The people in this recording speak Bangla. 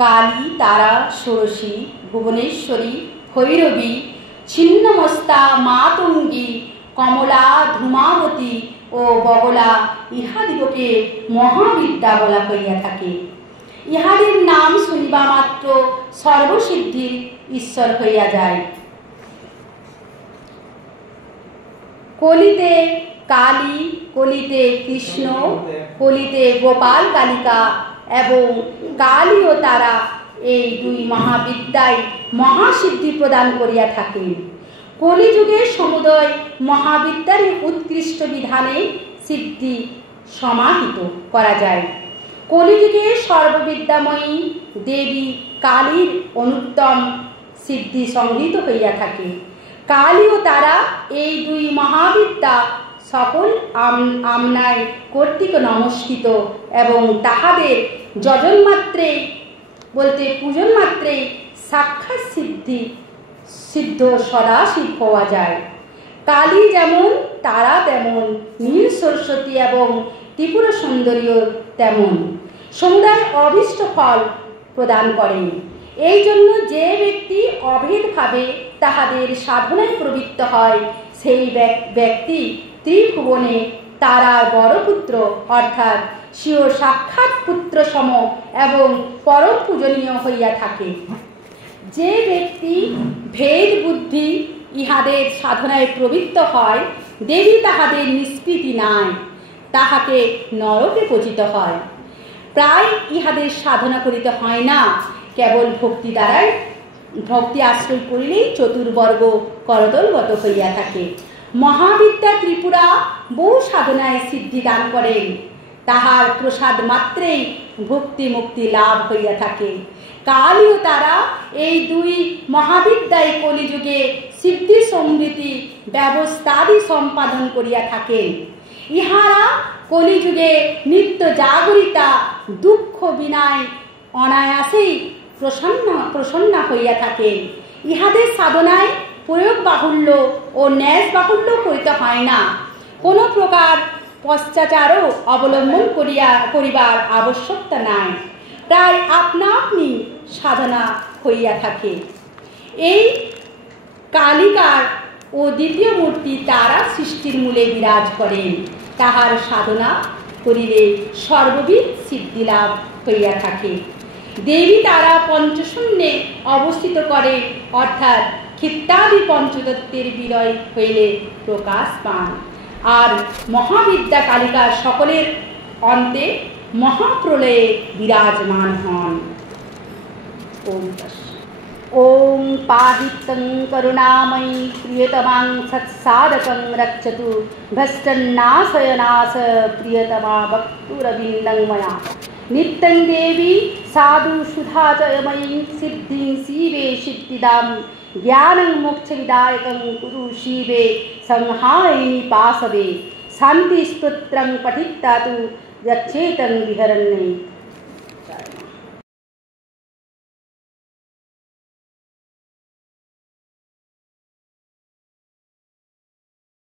কালী, তারা, ষোড়শী, ভুবনেশ্বরী, ভৈরবী, ছিন্নমস্তা, মাতঙ্গী, কমলা, ধূমাবতী ও বগলা ইহাদিগকে মহাবিদ্যা বলা হইয়া থাকে। ইহাদের নাম শুনিবা মাত্র সর্বসিদ্ধির ঈশ্বর হইয়া যায়। কলিতে কালী, কলিতে কৃষ্ণ, কলিতে গোপাল কালিকা এবং কালী ও তারা এই দুই মহাবিদ্যায় মহাসিদ্ধি প্রদান করিয়া থাকেন। কলিযুগে সমুদয় মহাবিদ্যার উৎকৃষ্ট বিধানে সিদ্ধি সমাহিত করা যায়। কলিযুগে সর্ববিদ্যাময়ী দেবী কালীর অনুত্তম সিদ্ধি সংগৃহীত হইয়া থাকে। কালী ও তারা এই দুই মহাবিদ্যা সকল আমনায় কর্তৃক নমস্কৃত এবং তাহাদের যজন মাত্রেই বলতে পূজন মাত্রেই সাক্ষাৎ সিদ্ধ সদাশিব পাওয়া যায়। কালী যেমন, তারা তেমন, নীল সরস্বতী এবং ত্রিপুরা সুন্দরী তেমন সমুদায় অভীষ্ট ফল প্রদান করেন। এই জন্য যে ব্যক্তি অভেদভাবে তাহাদের সাধনায় প্রবৃত্ত হয়, সেই ব্যক্তি ত্রিভুবনে তারার বড় পুত্র অর্থাৎ স্বীয় সাক্ষাৎ পুত্র সম এবং পরম পূজনীয় হইয়া থাকে। যে ব্যক্তি ভেদ বুদ্ধি ইহাদের সাধনায় প্রবৃত্ত হয়, দেবী তাহাদের নিষ্কৃতি নাই, তাহাকে নরকে পতিত হয়। প্রায় ইহাদের সাধনা করিতে হয় না, কেবল ভক্তি দ্বারাই ভক্তি আশ্রয় করিলেই চতুর্বর্গ করতলগত হইয়া থাকে। মহাবিদ্যা ত্রিপুরা বহু সাধনায় সিদ্ধি দান করেন, তাহার প্রসাদ মাত্রেই ভক্তি মুক্তি লাভ হইয়া থাকে। কালী ও তারা এই দুই মহাবিদ্যায় কলিযুগে সিদ্ধি সমৃদ্ধি ব্যবস্থাদি সম্পাদন করিয়া থাকেন। ইহারা কলিযুগে নিত্য জাগরিতা দুঃখ বিনায় অনায়াসেই প্রসন্না হইয়া থাকেন। ইহাদের সাধনায় প্রয়োগ বাহুল্য ও ন্যাস বাহুল্য করিতে হয় না, কোনো প্রকার পশ্চাচারও অবলম্বন করিবার আবশ্যকতা নাই, প্রায় আপনা আপনি সাধনা হইয়া থাকে। এই কালিকার ও দ্বিতীয় মূর্তি তারা সৃষ্টির মূলে বিরাজ করেন, তাহার সাধনা করিলে সর্ববিধ সিদ্ধিলাভ হইয়া থাকে। দেবী তারা পঞ্চশূন্যে অবস্থিত করে, অর্থাৎ ক্ষিত্তাদি পঞ্চতত্ত্বের বিলয় হইলে প্রকাশ পান। আর মহাবিদ্যা কালিকা সকলের অন্তে মহাপ্রলয়ে বিরাজমান হন। ওম পাহিত্যং করুণাময়ী প্রিয়তমাং সৎসাধকং রক্ষতু ভ্রষ্টন্নাশয়নাশ প্রিয়তমা ভক্তুরবিন্দং ময়া নিত্যং দেবী সাধু সুধাচয়ময়ী সিদ্ধিং শিবে সিদ্ধিদাম জ্ঞানং মোক্ষবিদায়কং কুরু শিবে সংহারিণী পাশবে শান্তি স্তোত্রং পঠিত্বা তু যচ্ছেতং বিহরণ্যে।